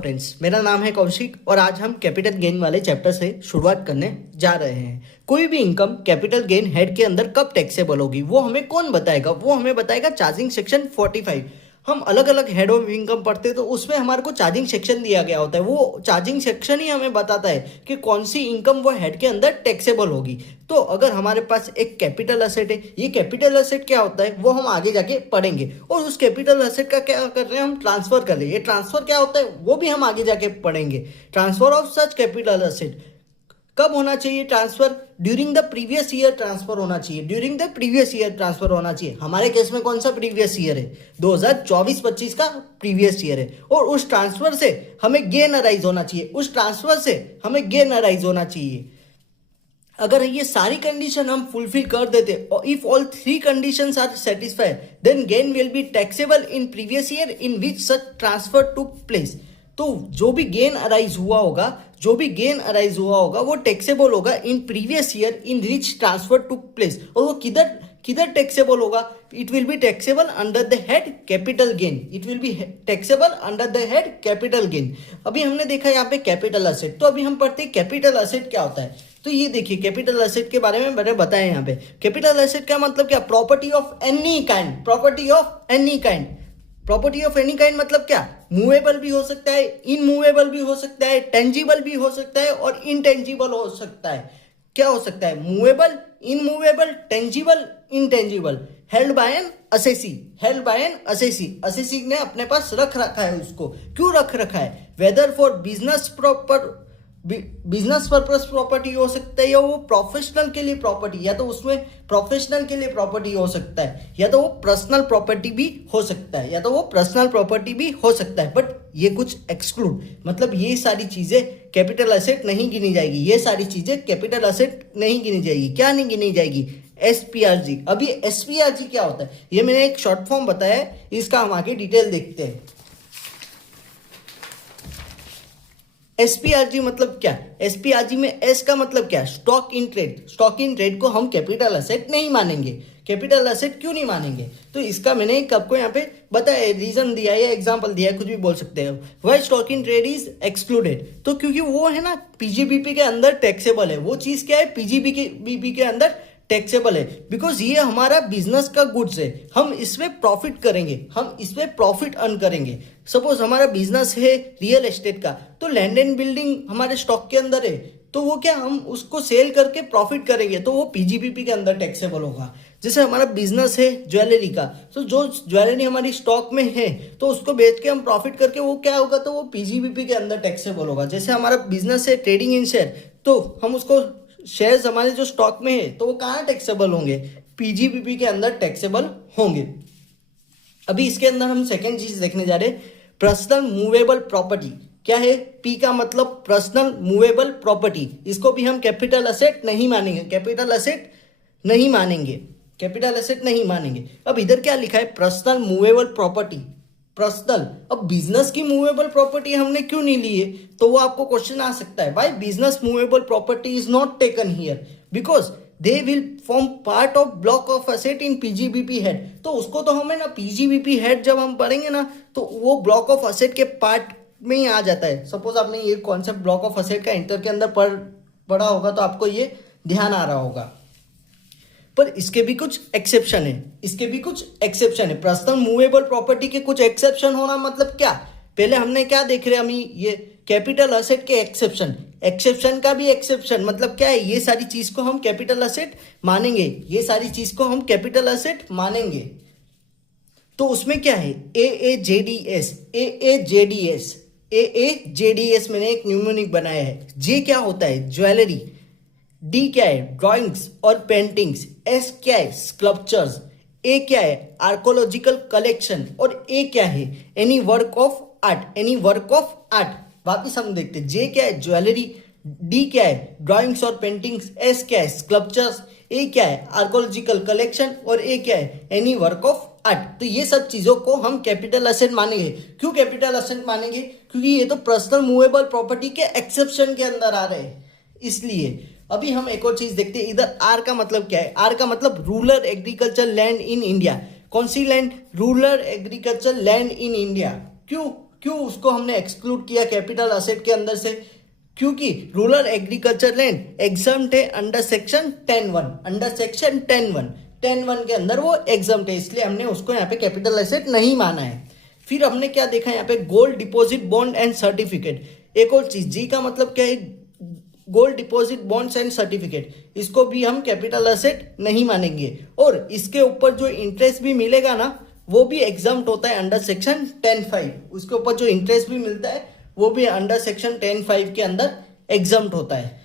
Friends, मेरा नाम है कौशिक और आज हम कैपिटल गेन वाले चैप्टर से शुरुआत करने जा रहे हैं। कोई भी इनकम कैपिटल गेन हेड के अंदर कब टैक्सेबल होगी वो हमें कौन बताएगा? वो हमें बताएगा चार्जिंग सेक्शन 45। हम अलग अलग हेड ऑफ इनकम पढ़ते हैं तो उसमें हमारे को चार्जिंग सेक्शन दिया गया होता है। वो चार्जिंग सेक्शन ही हमें बताता है कि कौन सी इनकम वो हेड के अंदर टैक्सेबल होगी। तो अगर हमारे पास एक कैपिटल असेट है, ये कैपिटल असेट क्या होता है वो हम आगे जाके पढ़ेंगे। और उस कैपिटल असेट का क्या कर रहे हैं, हम ट्रांसफर कर रहे हैं। ये ट्रांसफर क्या होता है वो भी हम आगे जाके पढ़ेंगे। Transfer of such capital asset कब होना चाहिए? Transfer during the previous year transfer होना चाहिए। During the previous year transfer होना चाहिए। हमारे केस में कौन सा प्रीवियस ईयर है? 2024-25 का प्रीवियस ईयर है। और उस ट्रांसफर से हमें गेन अराइज होना चाहिए। उस ट्रांसफर से हमें गेन अराइज होना चाहिए। अगर ये सारी कंडीशन हम फुलफिल कर देते और if all three conditions are satisfied then gain will be taxable in previous year in which such transfer took place. तो जो भी गेन अराइज हुआ होगा वो टैक्सेबल होगा इन previous year in which transfer took place. और वो किधर टैक्सेबल होगा? It will be taxable under the head capital gain. It will be taxable under the head capital gain. अभी हमने देखा यहाँ पे कैपिटल असेट, तो अभी हम पढ़ते हैं कैपिटल असेट क्या होता है। तो ये देखिए कैपिटल एसेट के बारे में मैंने बताया यहाँ पे। कैपिटल एसेट का मतलब क्या? Property of any kind. Property of any kind. Property of any kind मतलब क्या? मूवेबल भी हो सकता है, इनमूवेबल भी हो सकता है, टेंजिबल भी हो सकता है और इनटेंजिबल हो सकता है। क्या हो सकता है? Movable, immovable, tangible, intangible. Held by N assessee. Held by N assessee. Assessee ने अपने पास रख रखा है उसको। क्यों रख रखा है? Whether for business purpose property हो सकता है या वो प्रोफेशनल के लिए प्रॉपर्टी, या तो उसमें प्रोफेशनल के लिए प्रॉपर्टी हो सकता है या तो वो पर्सनल प्रॉपर्टी भी हो सकता है बट ये कुछ एक्सक्लूड, मतलब ये सारी चीजें कैपिटल एसेट नहीं गिनी जाएगी। ये सारी चीजें कैपिटल एसेट नहीं गिनी जाएगी। क्या नहीं गिनी जाएगी? एसपीआरजी। अभी एसपीआरजी क्या होता है ये मैंने एक शॉर्ट फॉर्म बताया है, इसका हम आगे डिटेल देखते हैं। एसपीआरजी मतलब क्या? एसपीआरजी में एस का मतलब क्या? Stock in trade. Stock in trade को हम कैपिटल एसेट नहीं मानेंगे। कैपिटल एसेट क्यों नहीं मानेंगे? तो इसका मैंने एक आपको यहाँ पे बताया, रीजन दिया है या एग्जांपल दिया है, कुछ भी बोल सकते हो। Why stock in trade is excluded? तो क्योंकि वो है ना पीजीबीपी के अंदर टैक्सेबल है। वो चीज क्या है? पीजीबीपी के अंदर टैक्सेबल है। बिकॉज ये हमारा बिजनेस का गुड्स है, हम इसमें प्रॉफिट करेंगे, हम इसमें प्रॉफिट अर्न करेंगे। सपोज हमारा बिजनेस है रियल एस्टेट का, तो लैंड एंड बिल्डिंग हमारे स्टॉक के अंदर है, तो वो क्या हम उसको सेल करके प्रॉफिट करेंगे, तो वो पीजीबीपी के अंदर टैक्सेबल होगा। जैसे हमारा बिजनेस है ज्वेलरी का, तो जो ज्वेलरी हमारी स्टॉक में है तो उसको बेच के हम प्रॉफिट करके वो क्या होगा? तो वो पीजीबीपी के अंदर टैक्सेबल होगा। जैसे हमारा बिजनेस है ट्रेडिंग इन शेयर, तो हम उसको शेयर्स हमारे जो स्टॉक में है तो वो कहाँ टैक्सेबल होंगे? पीजीबीपी के अंदर टैक्सेबल होंगे। अभी इसके अंदर हम सेकेंड चीज देखने जा रहे हैं, पर्सनल मूवेबल प्रॉपर्टी। क्या है? पी का मतलब पर्सनल मूवेबल प्रॉपर्टी। इसको भी हम कैपिटल एसेट नहीं मानेंगे। कैपिटल एसेट नहीं मानेंगे। अब इधर क्या लिखा है? Personal movable property. पर्सनल, अब बिजनेस की मूवेबल प्रॉपर्टी हमने क्यों नहीं ली है? तो वो आपको क्वेश्चन आ सकता है, why business movable property is not taken here? Because they will form part of block of asset in PGBP head. तो उसको तो हमें ना पीजीबीपी हेड जब हम पढ़ेंगे ना तो वो ब्लॉक ऑफ एसेट के पार्ट में ही आ जाता है। सपोज आपने ये कॉन्सेप्ट ब्लॉक ऑफ एसेट का इंटर के अंदर पढ़ा होगा तो आपको ये ध्यान आ रहा होगा। पर इसके भी कुछ एक्सेप्शन है। पर्सनल मूवेबल प्रॉपर्टी के कुछ एक्सेप्शन होना मतलब क्या? पहले हमने क्या देख रहे हैं हम, ये कैपिटल एसेट के एक्सेप्शन का भी एक्सेप्शन मतलब क्या है? ये सारी चीज को हम कैपिटल एसेट मानेंगे। तो उसमें क्या है? एएजेडीएस मैंने एक न्यूमोनिक बनाया है। जे क्या होता है? ज्वेलरी। डी क्या है? ड्राइंग्स और पेंटिंग्स। एस क्या है? स्कल्पचर्स। ए क्या है? Archaeological collection. और ए क्या है? Any work of art. वापिस हम देखते हैं, जे क्या है? ज्वेलरी। डी क्या है? ड्राइंग्स और पेंटिंग्स। एस क्या है? स्कल्पचर्स। ए क्या है? Archaeological collection. और ए क्या है? Any work of art. तो ये सब चीजों को हम कैपिटल एसेट मानेंगे। क्यों कैपिटल एसेट मानेंगे? क्योंकि ये तो पर्सनल मूवेबल प्रॉपर्टी के एक्सेप्शन के अंदर आ रहे हैं, इसलिए। अभी हम एक और चीज देखते हैं, इधर आर का मतलब क्या है? आर का मतलब rural agriculture land in India. कौन सी लैंड? Rural agriculture land in India. क्यों? क्यों उसको हमने एक्सक्लूड किया कैपिटल असेट के अंदर से? क्योंकि रूरल एग्रीकल्चर लैंड एग्जाम्प्ट है अंडर सेक्शन 10(1), अंडर सेक्शन 10(1) के अंदर वो एग्जाम्प्ट है, इसलिए हमने उसको यहाँ पे कैपिटल एसेट नहीं माना है। फिर हमने क्या देखा यहाँ पे, gold deposit bond and certificate. एक और चीज, जी का मतलब क्या है, gold deposit bonds and certificate, इसको भी हम कैपिटल एसेट नहीं मानेंगे। और इसके ऊपर जो इंटरेस्ट भी मिलेगा ना, वो भी एग्जाम्प्ट होता है अंडर सेक्शन 10(5), उसके ऊपर जो इंटरेस्ट भी मिलता है वो भी अंडर सेक्शन 10(5) के अंदर एग्जाम्प्ट होता है।